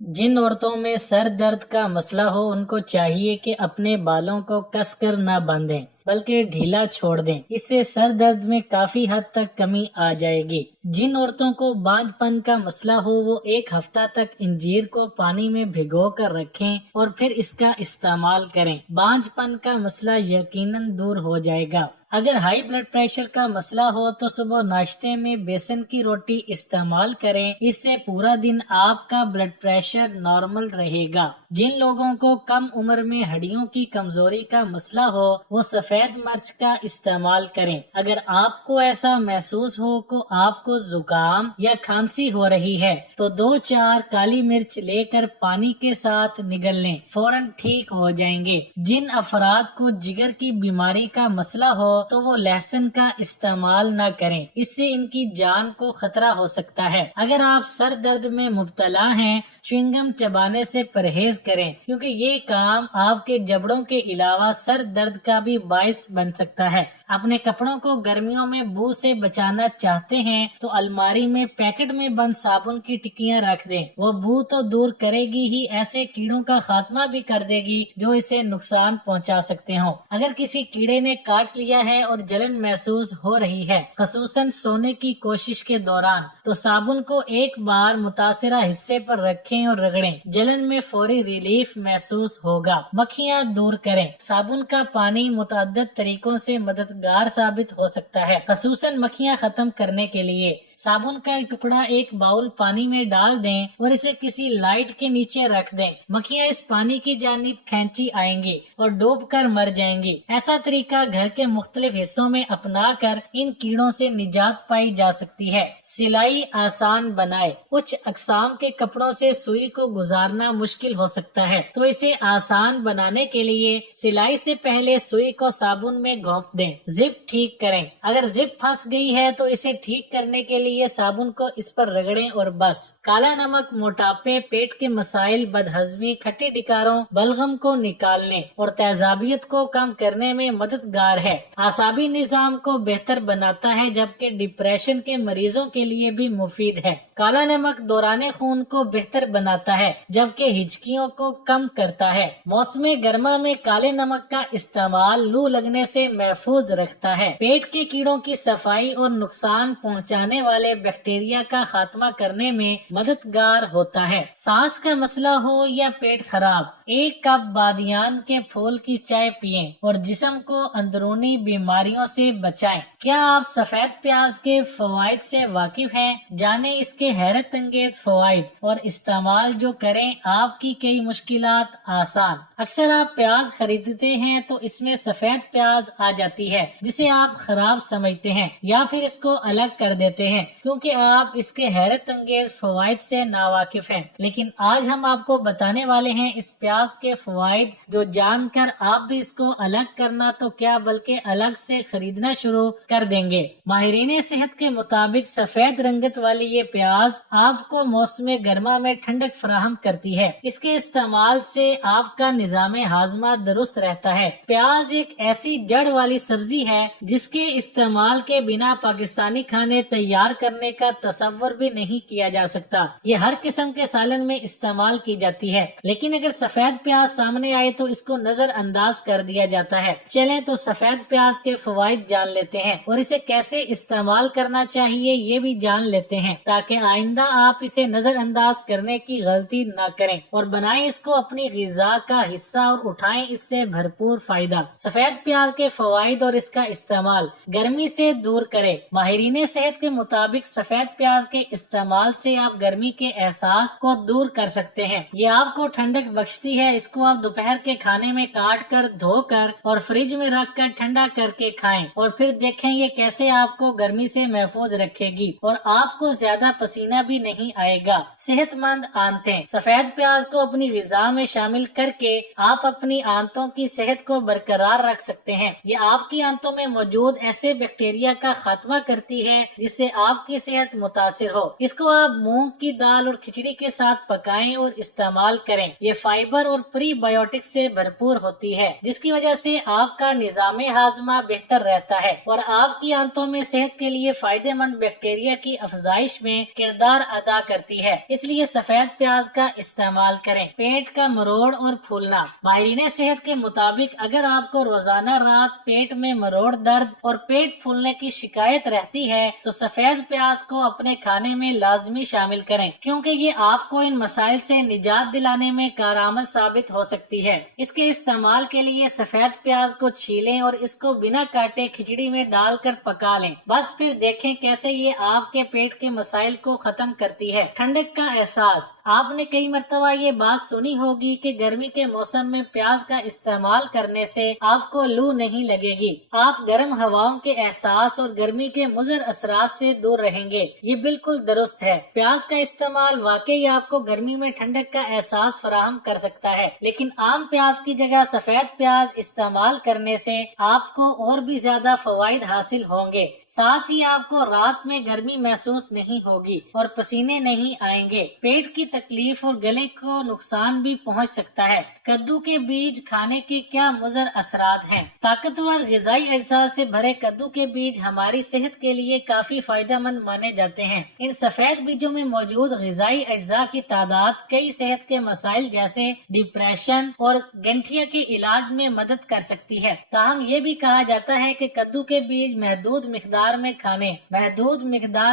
جن عورتوں میں سر درد کا مسئلہ ہو ان کو چاہیے کہ اپنے بالوں کو کس کر نہ باندھیں بلکہ ڈھیلا چھوڑ دیں۔ اس سے سر درد میں کافی حد تک کمی آ جائے گی۔ جن عورتوں کو بانجھ پن کا مسئلہ ہو وہ 1 ہفتہ تک انجیر کو پانی میں بھگو کر رکھیں اور پھر اس کا استعمال کریں۔ بانجھ پن کا مسئلہ یقیناً دور ہو جائے گا۔ اگر ہائی بلڈ پریشر کا مسئلہ ہو تو صبح ناشتے میں بیسن کی روٹی استعمال کریں۔ اس سے پورا دن آپ کا بلڈ پریشر نارمل رہے گا۔ جن لوگوں کو کم عمر میں ہڈیوں کی کمزوری کا مسئلہ ہو وہ سفید مرچ کا استعمال کریں۔ اگر آپ کو ایسا محسوس ہو کہ آپ کو زکام یا کھانسی ہو رہی ہے تو 2-4 کالی مرچ لے کر پانی کے ساتھ نگل لیں، فوراً ٹھیک ہو جائیں گے۔ جن افراد کو جگر کی بیماری کا مسئلہ ہو تو وہ لہسن کا استعمال نہ کریں، اس سے ان کی جان کو خطرہ ہو سکتا ہے۔ اگر آپ سر درد میں مبتلا ہیں چوئنگم چبانے سے پرہیز کریں کیونکہ یہ کام آپ کے جبڑوں کے علاوہ سر درد کا بھی باعث بن سکتا ہے۔ اپنے کپڑوں کو گرمیوں میں بو سے بچانا چاہتے ہیں تو الماری میں پیکٹ میں بند صابن کی ٹکیاں رکھ دیں، وہ بو تو دور کرے گی ہی ایسے کیڑوں کا خاتمہ بھی کر دے گی جو اسے نقصان پہنچا سکتے ہوں۔ اگر کسی کیڑے نے کاٹ لیا ہے اور جلن محسوس ہو رہی ہے خصوصاً سونے کی کوشش کے دوران تو صابن کو 1 بار متاثرہ حصے پر رکھیں اور رگڑیں، جلن میں فوری ریلیف محسوس ہوگا۔ مکھیاں دور کریں۔ صابن کا پانی متعدد طریقوں سے مددگار ثابت ہو سکتا ہے خصوصاً مکھیاں ختم کرنے کے لیے۔ صابن کا ایک ٹکڑا 1 باؤل پانی میں ڈال دیں اور اسے کسی لائٹ کے نیچے رکھ دیں، مکھیاں اس پانی کی جانب کھینچی آئیں گی اور ڈوب کر مر جائیں گی۔ ایسا طریقہ گھر کے مختلف حصوں میں اپنا کر ان کیڑوں سے نجات پائی جا سکتی ہے۔ سلائی آسان بنائے۔ کچھ اقسام کے کپڑوں سے سوئی کو گزارنا مشکل ہو سکتا ہے تو اسے آسان بنانے کے لیے سلائی سے پہلے سوئی کو صابن میں گھونپ دیں۔ زپ ٹھیک کریں۔ اگر زپ پھنس گئی ہے تو اسے ٹھیک کرنے کے لیے صابن کو اس پر رگڑیں اور بس۔ کالا نمک موٹاپے، پیٹ کے مسائل، بدہضمی، کھٹی ڈکاروں، بلغم کو نکالنے اور تیزابیت کو کم کرنے میں مددگار ہے۔ اعصابی نظام کو بہتر بناتا ہے جبکہ ڈپریشن کے مریضوں کے لیے بھی مفید ہے۔ کالا نمک دوران خون کو بہتر بناتا ہے جبکہ ہچکیوں کو کم کرتا ہے۔ موسم گرما میں کالے نمک کا استعمال لو لگنے سے محفوظ رکھتا ہے، پیٹ کے کیڑوں کی صفائی اور نقصان پہنچانے والے بیکٹیریا کا خاتمہ کرنے میں مددگار ہوتا ہے۔ سانس کا مسئلہ ہو یا پیٹ خراب 1 کپ بادیان کے پھول کی چائے پئیں اور جسم کو اندرونی بیماریوں سے بچائیں۔ کیا آپ سفید پیاز کے فوائد سے واقف ہیں؟ جانیں اس کے حیرت انگیز فوائد اور استعمال جو کریں آپ کی کئی مشکلات آسان۔ اکثر آپ پیاز خریدتے ہیں تو اس میں سفید پیاز آ جاتی ہے جسے آپ خراب سمجھتے ہیں یا پھر اس کو الگ کر دیتے ہیں کیونکہ آپ اس کے حیرت انگیز فوائد سے ناواقف ہیں، لیکن آج ہم آپ کو بتانے والے ہیں اس پیاز کے فوائد جو جان کر آپ بھی اس کو الگ کرنا تو کیا بلکہ الگ سے خریدنا شروع کر دیں گے۔ ماہرین صحت کے مطابق سفید رنگت والی یہ پیاز آپ کو موسم گرما میں ٹھنڈک فراہم کرتی ہے۔ اس کے استعمال سے آپ کا نظام ہاضمہ درست رہتا ہے۔ پیاز ایک ایسی جڑ والی سبزی ہے جس کے استعمال کے بنا پاکستانی کھانے تیار کرنے کا تصور بھی نہیں کیا جا سکتا۔ یہ ہر قسم کے سالن میں استعمال کی جاتی ہے، لیکن اگر سفید پیاز سامنے آئے تو اس کو نظر انداز کر دیا جاتا ہے۔ چلیں تو سفید پیاز کے فوائد جان لیتے ہیں اور اسے کیسے استعمال کرنا چاہیے یہ بھی جان لیتے ہیں تاکہ آئندہ آپ اسے نظر انداز کرنے کی غلطی نہ کریں اور بنائیں اس کو اپنی غذا کا حصہ اور اٹھائیں اس سے بھرپور فائدہ۔ سفید پیاز کے فوائد اور اس کا استعمال۔ گرمی سے دور کرے۔ ماہرین صحت کے مطابق سفید پیاز کے استعمال سے آپ گرمی کے احساس کو دور کر سکتے ہیں۔ یہ آپ کو ٹھنڈک بخشتی ہے۔ اس کو آپ دوپہر کے کھانے میں کاٹ کر دھو کر اور فریج میں رکھ کر ٹھنڈا کر کے کھائیں اور پھر دیکھیں یہ کیسے آپ کو گرمی سے محفوظ رکھے گی اور آپ کو زیادہ پسینہ بھی نہیں آئے گا۔ صحت مند آنتیں۔ سفید پیاز کو اپنی غذا میں شامل کر کے آپ اپنی آنتوں کی صحت کو برقرار رکھ سکتے ہیں۔ یہ آپ کی آنتوں میں موجود ایسے بیکٹیریا کا خاتمہ کرتی ہے جس سے آپ کی صحت متاثر ہو۔ اس کو آپ مونگ کی دال اور کھچڑی کے ساتھ پکائیں اور استعمال کریں۔ یہ فائبر اور پری بایوٹک سے بھرپور ہوتی ہے، جس کی وجہ سے آپ کا نظام ہاضمہ بہتر رہتا ہے اور آپ کی آنتوں میں صحت کے لیے فائدہ مند بیکٹیریا کی افزائش میں کردار ادا کرتی ہے۔ اس لیے سفید پیاز کا استعمال کریں۔ پیٹ کا مروڑ اور پھولنا۔ ماہرین صحت کے مطابق اگر آپ کو روزانہ رات پیٹ میں مروڑ درد اور پیٹ پھولنے کی شکایت رہتی ہے تو سفید پیاز کو اپنے کھانے میں لازمی شامل کریں، کیونکہ یہ آپ کو ان مسائل سے نجات دلانے میں کارآمد ثابت ہو سکتی ہے۔ اس کے استعمال کے لیے سفید پیاز کو چھیلیں اور اس کو بنا کاٹے کھچڑی میں ڈال کر پکا لیں۔ بس پھر دیکھیں کیسے یہ آپ کے پیٹ کے مسائل کو ختم کرتی ہے۔ ٹھنڈک کا احساس۔ آپ نے کئی مرتبہ یہ بات سنی ہوگی کہ گرمی کے موسم میں پیاز کا استعمال کرنے سے آپ کو لو نہیں لگے گی، آپ گرم ہواؤں کے احساس اور گرمی کے مضر اثرات سے دور رہیں گے۔ یہ بالکل درست ہے۔ پیاز کا استعمال واقعی آپ کو گرمی میں ٹھنڈک کا احساس فراہم کر سکتا ہے، لیکن عام پیاز کی جگہ سفید پیاز استعمال کرنے سے آپ کو اور بھی زیادہ فوائد حاصل ہوں گے۔ ساتھ ہی آپ کو رات میں گرمی محسوس نہیں ہوگی اور پسینے نہیں آئیں گے۔ پیٹ کی تکلیف اور گلے کو نقصان بھی پہنچ سکتا ہے۔ کدو کے بیج کھانے کے کیا مضر اثرات ہیں؟ طاقتور غذائی اجزاء سے بھرے کدو کے بیج ہماری صحت کے لیے کافی فائدہ مند مانے جاتے ہیں۔ ان سفید بیجوں میں موجود غذائی اجزاء کی تعداد کئی صحت کے مسائل جیسے ڈپریشن اور گنٹھیا کے علاج میں مدد کر سکتی ہے۔ تاہم یہ بھی کہا جاتا ہے کہ کدو کے بیج محدود مقدار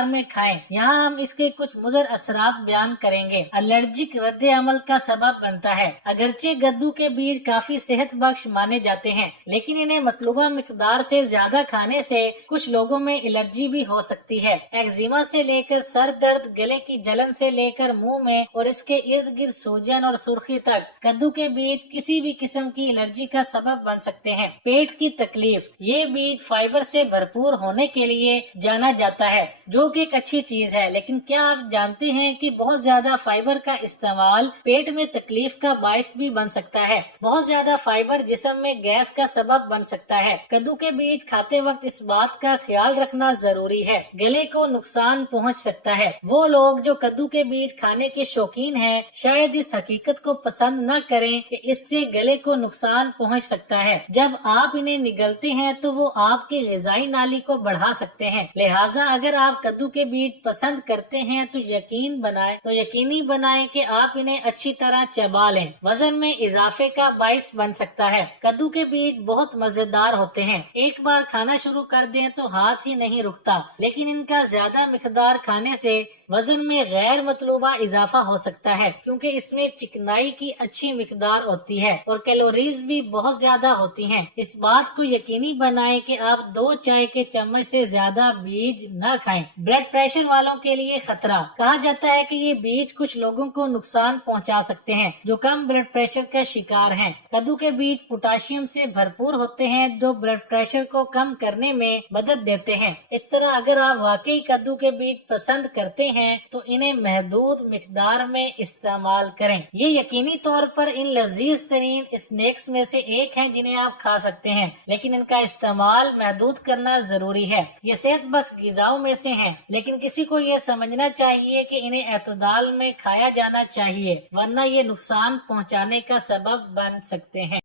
میں کھائیں۔ یہاں ہم اس کے کچھ مضر اثرات بیان کریں گے۔ الرجک رد عمل کا سبب بنتا ہے۔ اگرچہ کدو کے بیج کافی صحت بخش مانے جاتے ہیں، لیکن انہیں مطلوبہ مقدار سے زیادہ کھانے سے کچھ لوگوں میں الرجی بھی ہو سکتی ہے۔ ایگزیما سے لے کر سر درد، گلے کی جلن سے لے کر منہ میں اور اس کے ارد گرد سوجن اور سرخی تک، کدو کے بیج کسی بھی قسم کی الرجی کا سبب بن سکتے ہیں۔ پیٹ کی تکلیف۔ یہ بیج فائبر سے بھرپور ہونے کے لیے جانا جاتا ہے، جو کہ ایک اچھی چیز ہے، لیکن کیا آپ جانتے ہیں کہ بہت زیادہ فائبر کا استعمال پیٹ میں تکلیف کا باعث بھی بن سکتا ہے؟ بہت زیادہ فائبر جسم میں گیس کا سبب بن سکتا ہے۔ کدو کے بیج کھاتے وقت اس بات کا خیال رکھنا ضروری ہے۔ گلے کو نقصان پہنچ سکتا ہے۔ وہ لوگ جو کدو کے بیج کھانے کے شوقین ہیں شاید اس حقیقت کو پسند نہ کریں کہ اس سے گلے کو نقصان پہنچ سکتا ہے۔ جب آپ انہیں نگلتے ہیں تو وہ آپ کی غذائی نالی کو بڑھا سکتے ہیں، لہٰذا اگر آپ کدو کے بیج پسند کرتے ہیں تو یقینی بنائیں کہ آپ انہیں اچھی طرح چبا لیں۔ وزن میں اضافے کا باعث بن سکتا ہے۔ کدو کے بیج بہت مزیدار ہوتے ہیں، ایک بار کھانا شروع کر دیں تو ہاتھ ہی نہیں رکتا، لیکن ان کا زیادہ مقدار کھانے سے وزن میں غیر مطلوبہ اضافہ ہو سکتا ہے، کیونکہ اس میں چکنائی کی اچھی مقدار ہوتی ہے اور کیلوریز بھی بہت زیادہ ہوتی ہیں۔ اس بات کو یقینی بنائیں کہ آپ 2 چائے کے چمچ سے زیادہ بیج نہ کھائیں۔ بلڈ پریشر والوں کے لیے خطرہ۔ کہا جاتا ہے کہ یہ بیج کچھ لوگوں کو نقصان پہنچا سکتے ہیں جو کم بلڈ پریشر کا شکار ہیں۔ کدو کے بیج پوٹاشیم سے بھرپور ہوتے ہیں جو بلڈ پریشر کو کم کرنے میں مدد دیتے ہیں۔ اس طرح اگر آپ واقعی کدو کے بیج پسند کرتے ہیں تو انہیں محدود مقدار میں استعمال کریں۔ یہ یقینی طور پر ان لذیذ ترین اسنیکس میں سے ایک ہیں جنہیں آپ کھا سکتے ہیں، لیکن ان کا استعمال محدود کرنا ضروری ہے۔ یہ صحت بخش غذاؤں میں سے ہیں، لیکن کسی کو یہ سمجھنا چاہیے کہ انہیں اعتدال میں کھایا جانا چاہیے، ورنہ یہ نقصان پہنچانے کا سبب بن سکتے ہیں۔